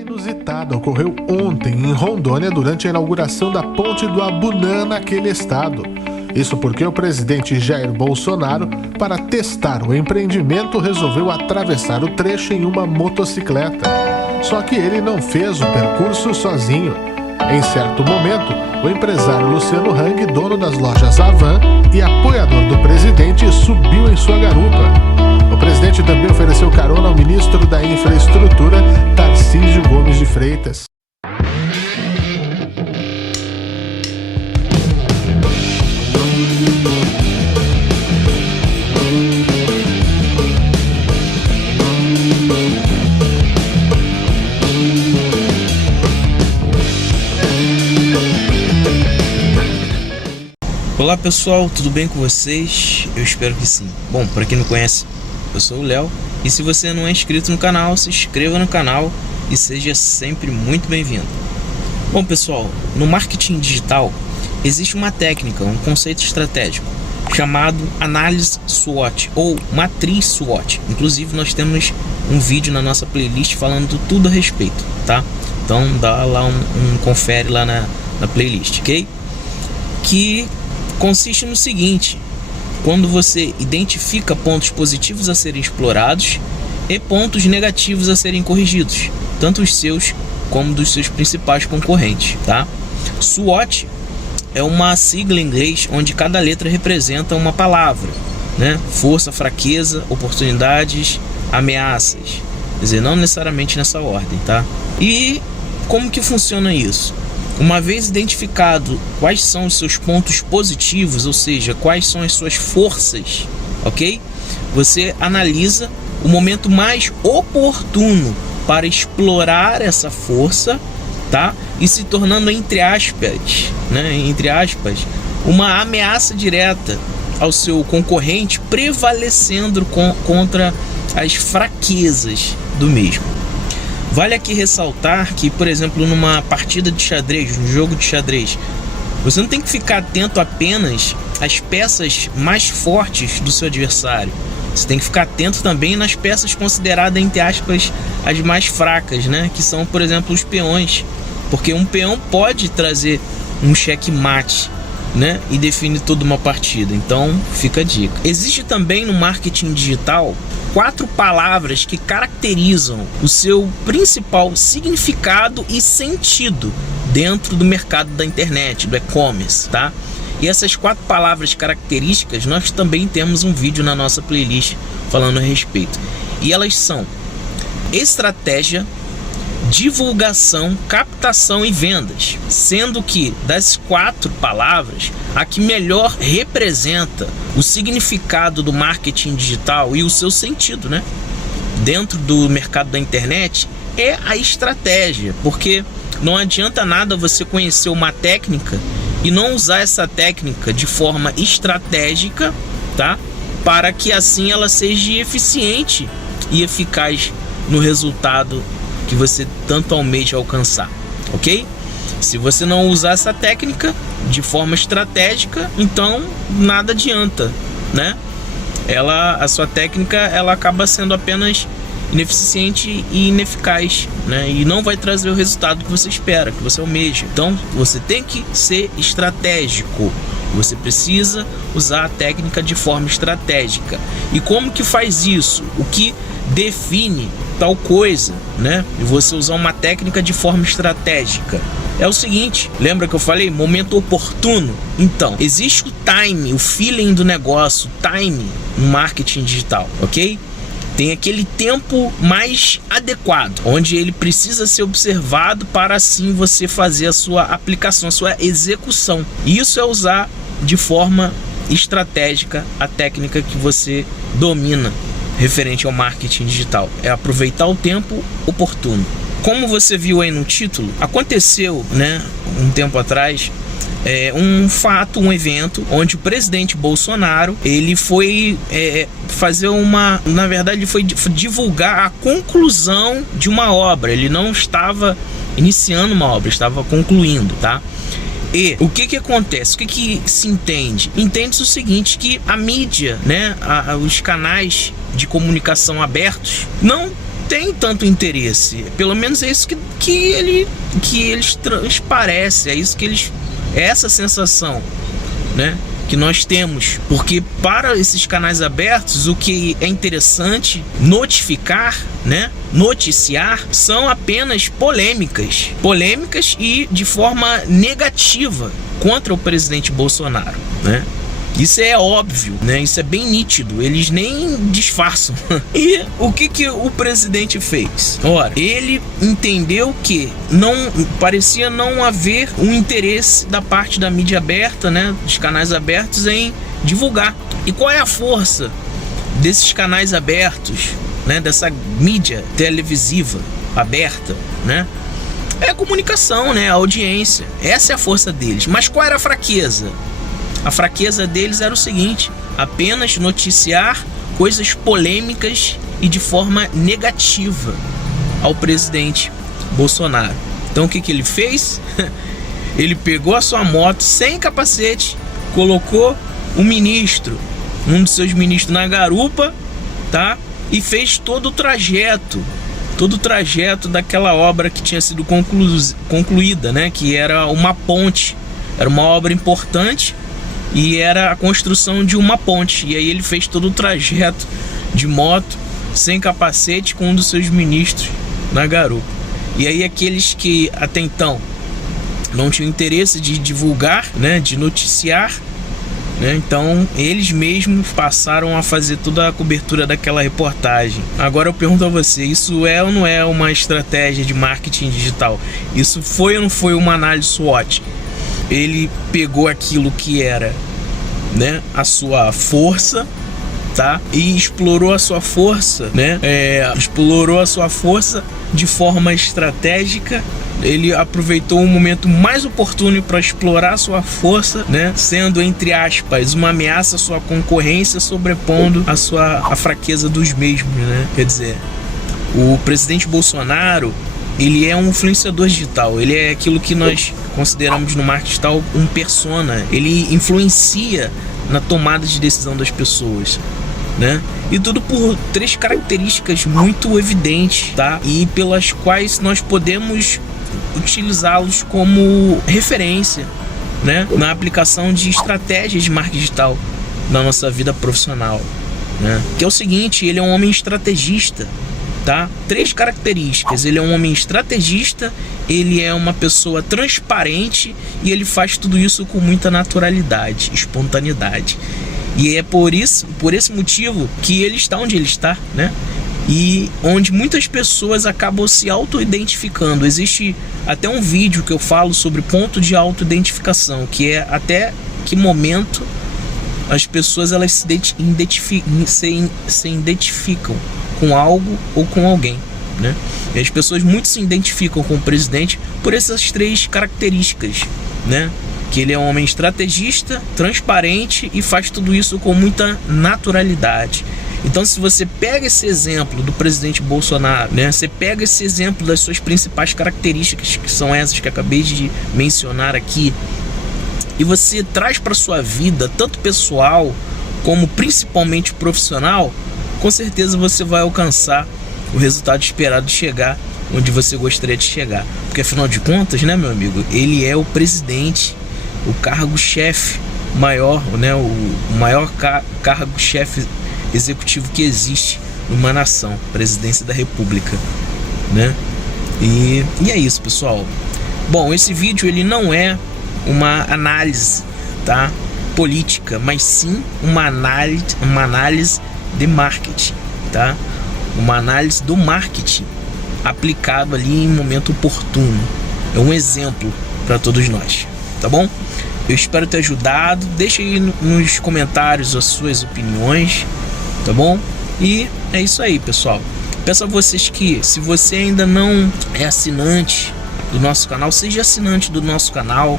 Inusitada ocorreu ontem em Rondônia durante a inauguração da ponte do Abunã naquele estado. Isso porque o presidente Jair Bolsonaro, para testar o empreendimento, resolveu atravessar o trecho em uma motocicleta. Só que ele não fez o percurso sozinho. Em certo momento, o empresário Luciano Hang, dono das lojas Avan e apoiador do presidente, subiu em sua garupa. O presidente também ofereceu carona ao ministro da Infraestrutura, Tarcísio Gomes de Freitas. Olá pessoal, tudo bem com vocês? Eu espero que sim. Bom, para quem não me conhece, eu sou o Léo, e se você não é inscrito no canal, se inscreva no canal e seja sempre muito bem-vindo. Bom pessoal, no marketing digital existe uma técnica, um conceito estratégico chamado análise SWOT ou matriz SWOT. Inclusive nós temos um vídeo na nossa playlist falando tudo a respeito, tá? Então dá lá um confere lá na playlist, ok? Que consiste no seguinte: quando você identifica pontos positivos a serem explorados e pontos negativos a serem corrigidos, tanto os seus como dos seus principais concorrentes, tá? SWOT é uma sigla em inglês onde cada letra representa uma palavra, né? Força, fraqueza, oportunidades, ameaças. Quer dizer, não necessariamente nessa ordem, tá? E como que funciona isso? Uma vez identificado quais são os seus pontos positivos, ou seja, quais são as suas forças, ok? Você analisa o momento mais oportuno para explorar essa força, tá? E se tornando, entre aspas, uma ameaça direta ao seu concorrente, prevalecendo contra as fraquezas do mesmo. Vale aqui ressaltar que, por exemplo, numa partida de xadrez, num jogo de xadrez, você não tem que ficar atento apenas às peças mais fortes do seu adversário. Você tem que ficar atento também nas peças consideradas, entre aspas, as mais fracas, né? Que são, por exemplo, os peões. Porque um peão pode trazer um checkmate, né? E definir toda uma partida. Então, fica a dica. Existe também no marketing digital 4 palavras que caracterizam o seu principal significado e sentido dentro do mercado da internet, do e-commerce, tá? E essas 4 palavras características nós também temos um vídeo na nossa playlist falando a respeito. E elas são estratégia, divulgação, captação e vendas, sendo que das 4 palavras, a que melhor representa o significado do marketing digital e o seu sentido, né, dentro do mercado da internet é a estratégia, porque não adianta nada você conhecer uma técnica e não usar essa técnica de forma estratégica, tá, para que assim ela seja eficiente e eficaz no resultado que você tanto almeja alcançar, ok? Se você não usar essa técnica de forma estratégica, então nada adianta, né? A sua técnica, ela acaba sendo apenas ineficiente e ineficaz, né? E não vai trazer o resultado que você espera, que você almeja. Então, você tem que ser estratégico. Você precisa usar a técnica de forma estratégica. E como que faz isso? O que define tal coisa, né? E você usar uma técnica de forma estratégica é o seguinte: lembra que eu falei momento oportuno? Então, existe o time, o feeling do negócio, o time no marketing digital, ok? Tem aquele tempo mais adequado, onde ele precisa ser observado para assim você fazer a sua aplicação, a sua execução. Isso é usar de forma estratégica a técnica que você domina referente ao marketing digital. É aproveitar o tempo oportuno. Como você viu aí no título, aconteceu, né, um tempo atrás, um evento onde o presidente Bolsonaro, ele foi foi divulgar a conclusão de uma obra. Ele não estava iniciando uma obra, estava concluindo, tá? E o que acontece? O que se entende? Entende-se o seguinte, que a mídia, né, os canais de comunicação abertos não tem tanto interesse. Pelo menos é isso que eles transparecem, é essa sensação, né, que nós temos. Porque para esses canais abertos, o que é interessante notificar, né, noticiar, são apenas polêmicas e de forma negativa contra o presidente Bolsonaro, né? Isso é óbvio, né? Isso é bem nítido. Eles nem disfarçam. E o que o presidente fez? Ora, ele entendeu que parecia não haver um interesse da parte da mídia aberta, né, dos canais abertos, em divulgar. E qual é a força desses canais abertos, né, dessa mídia televisiva aberta, né? É a comunicação, né? A audiência. Essa é a força deles. Mas qual era a fraqueza? A fraqueza deles era o seguinte: apenas noticiar coisas polêmicas e de forma negativa ao presidente Bolsonaro. Então o que ele fez? Ele pegou a sua moto sem capacete, colocou um dos seus ministros na garupa, tá? E fez todo o trajeto daquela obra que tinha sido concluída, né? Que era uma ponte, era uma obra importante e era a construção de uma ponte. E aí ele fez todo o trajeto de moto, sem capacete, com um dos seus ministros na garupa. E aí aqueles que até então não tinham interesse de divulgar, né, de noticiar, né, então eles mesmos passaram a fazer toda a cobertura daquela reportagem. Agora eu pergunto a você, isso é ou não é uma estratégia de marketing digital? Isso foi ou não foi uma análise SWOT? Ele pegou aquilo que era, né, a sua força, tá? E explorou a sua força, né? Explorou a sua força de forma estratégica. Ele aproveitou um momento mais oportuno para explorar a sua força, né? Sendo, entre aspas, uma ameaça à sua concorrência, sobrepondo a fraqueza dos mesmos, né? Quer dizer, o presidente Bolsonaro, ele é um influenciador digital. Ele é aquilo que nós consideramos no marketing digital um persona. Ele influencia na tomada de decisão das pessoas, né? E tudo por 3 características muito evidentes, tá? E pelas quais nós podemos utilizá-los como referência, né, na aplicação de estratégias de marketing digital na nossa vida profissional, né? Que é o seguinte: ele é um homem estrategista, tá? 3 características: ele é um homem estrategista, ele é uma pessoa transparente e ele faz tudo isso com muita naturalidade, espontaneidade. E é por esse motivo que ele está onde ele está, né? E onde muitas pessoas acabam se auto-identificando. Existe até um vídeo que eu falo sobre ponto de auto-identificação, que é até que momento as pessoas elas se identificam com algo ou com alguém, né? E as pessoas muito se identificam com o presidente por essas 3 características, né? Que ele é um homem estrategista, transparente e faz tudo isso com muita naturalidade. Então, se você pega esse exemplo do presidente Bolsonaro, né, você pega esse exemplo das suas principais características, que são essas que acabei de mencionar aqui, e você traz para sua vida, tanto pessoal como principalmente profissional, com certeza você vai alcançar o resultado esperado de chegar onde você gostaria de chegar. Porque afinal de contas, né, meu amigo, ele é o presidente, o cargo-chefe maior, né, o maior cargo-chefe executivo que existe numa nação, presidência da república, né? E é isso, pessoal. Bom, esse vídeo ele não é uma análise, tá, política, mas sim uma análise de marketing, tá? Uma análise do marketing aplicado ali em momento oportuno. É um exemplo para todos nós, tá bom? Eu espero ter ajudado. Deixa aí nos comentários as suas opiniões, tá bom? E é isso aí, pessoal. Peço a vocês que, se você ainda não é assinante do nosso canal, seja assinante do nosso canal,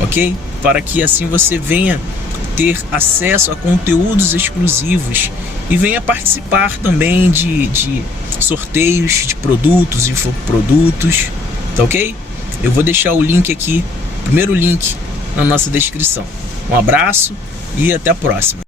ok? Para que assim você venha ter acesso a conteúdos exclusivos e venha participar também de sorteios de produtos, infoprodutos, tá ok? Eu vou deixar o link aqui, o primeiro link na nossa descrição. Um abraço e até a próxima.